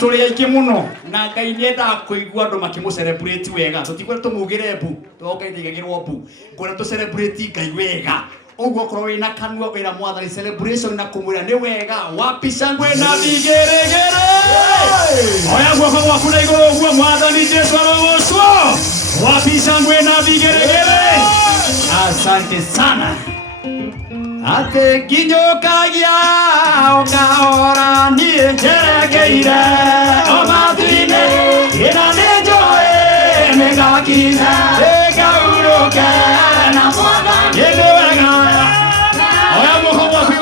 tuli aiki muno na Ngai nienda kuigua andu makimu celebrate wega tutikwe tumugire mbu tukaithigagirwo mbu ngona tu celebrate Ngai wega uguo korwo wina kanua wira mwathani celebration na kumwira ni wega wapi shangwe na vigeregere oya guoko gwaku na iguru uguo mwathani Jesu arogocwo wapi shangwe na vigeregere asante sana ate kinyokagia okaora nie jeregeire omathine ina nejoe megakina egauruke na mwana yegewega oya moko mwaku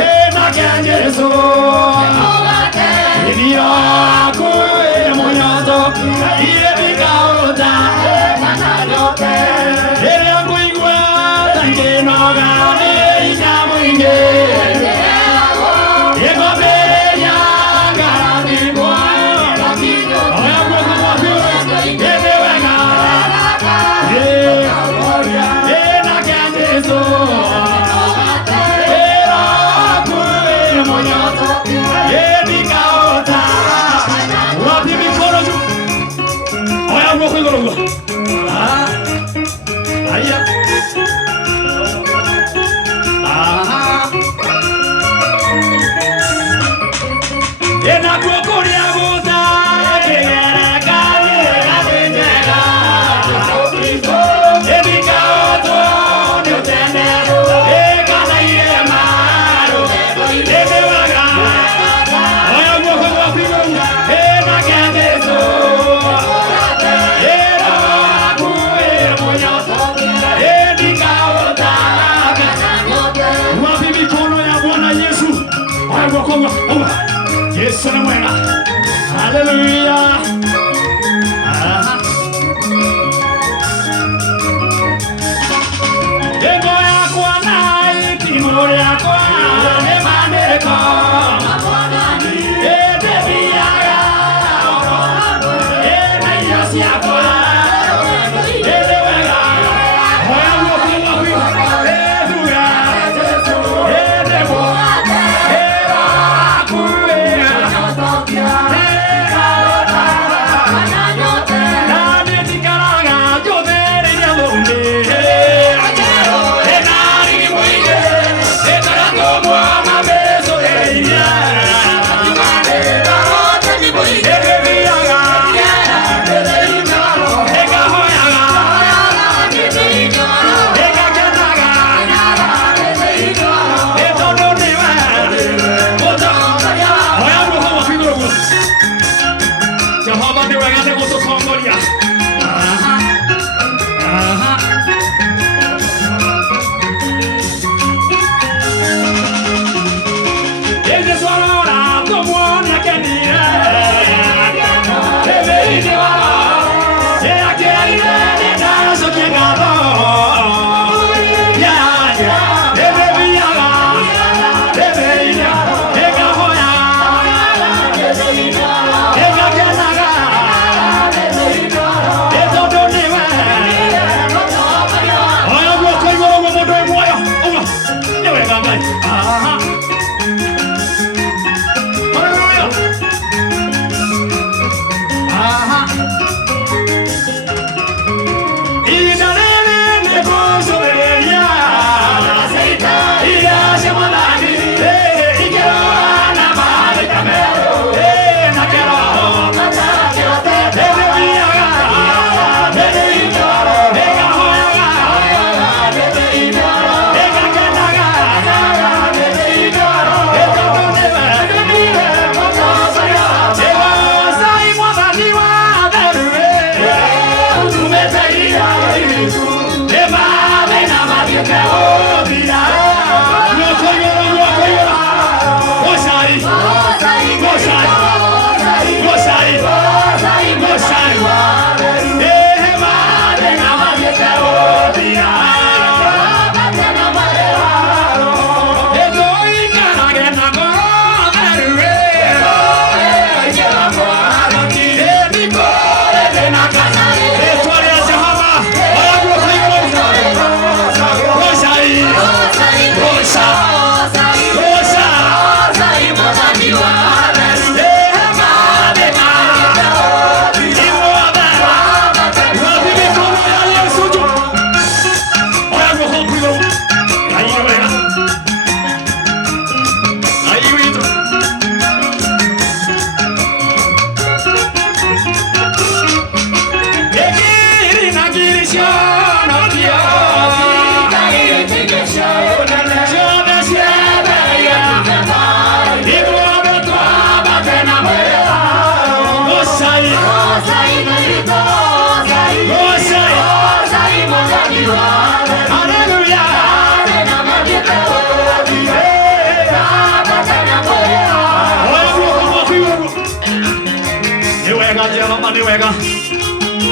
ena kia Jesu obate inio akue monyoto ire bikaota ekanayote ere akuigua tankenoga Yesu ni mwema. Hallelujah. Ego yakwa na itimo yakwa ne maneko. Edebiaga. Yesu yakwa. Edewega. Oya Eduga. Edebo.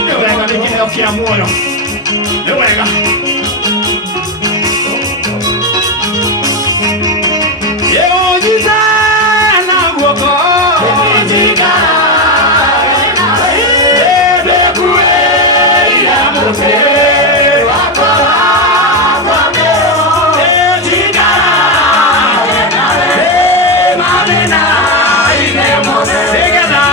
Ni wega nikimeokia moyo, ni wega yeojiza na guoko yeojiza bekue ya mote wakora kwameo yeojiza manena imemote segala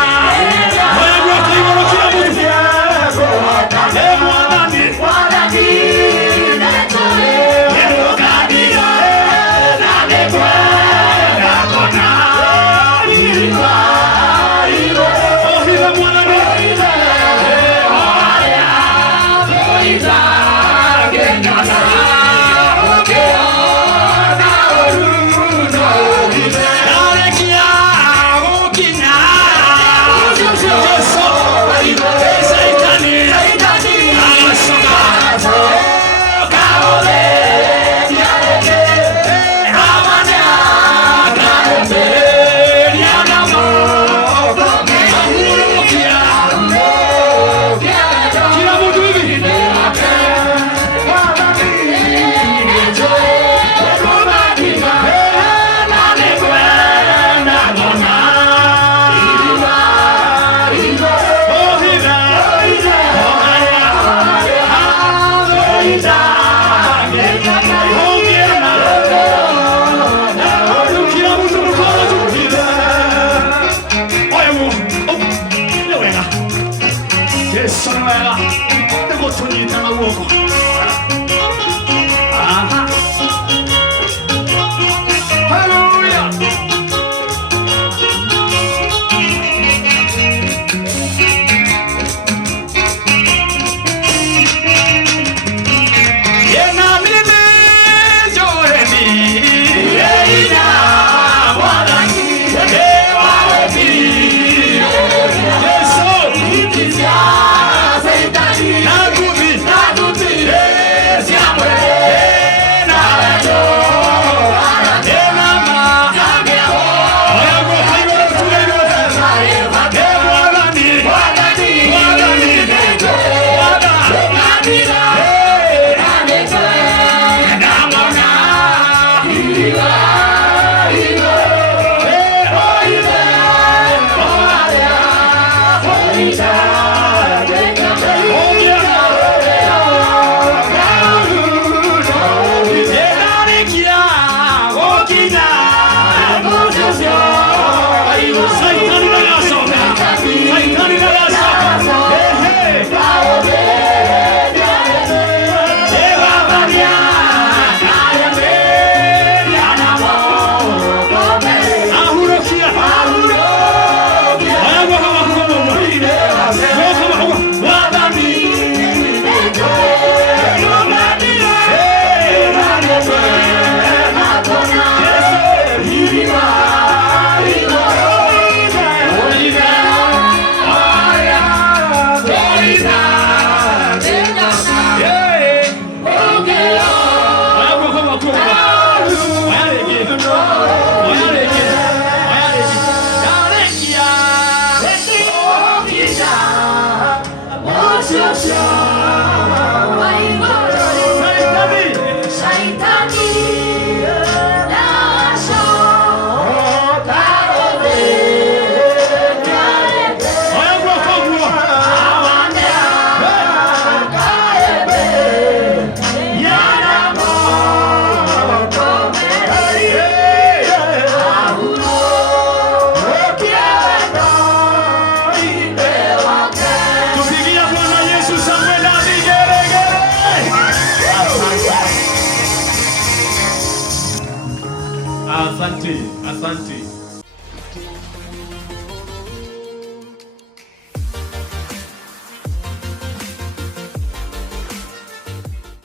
Asante, asante.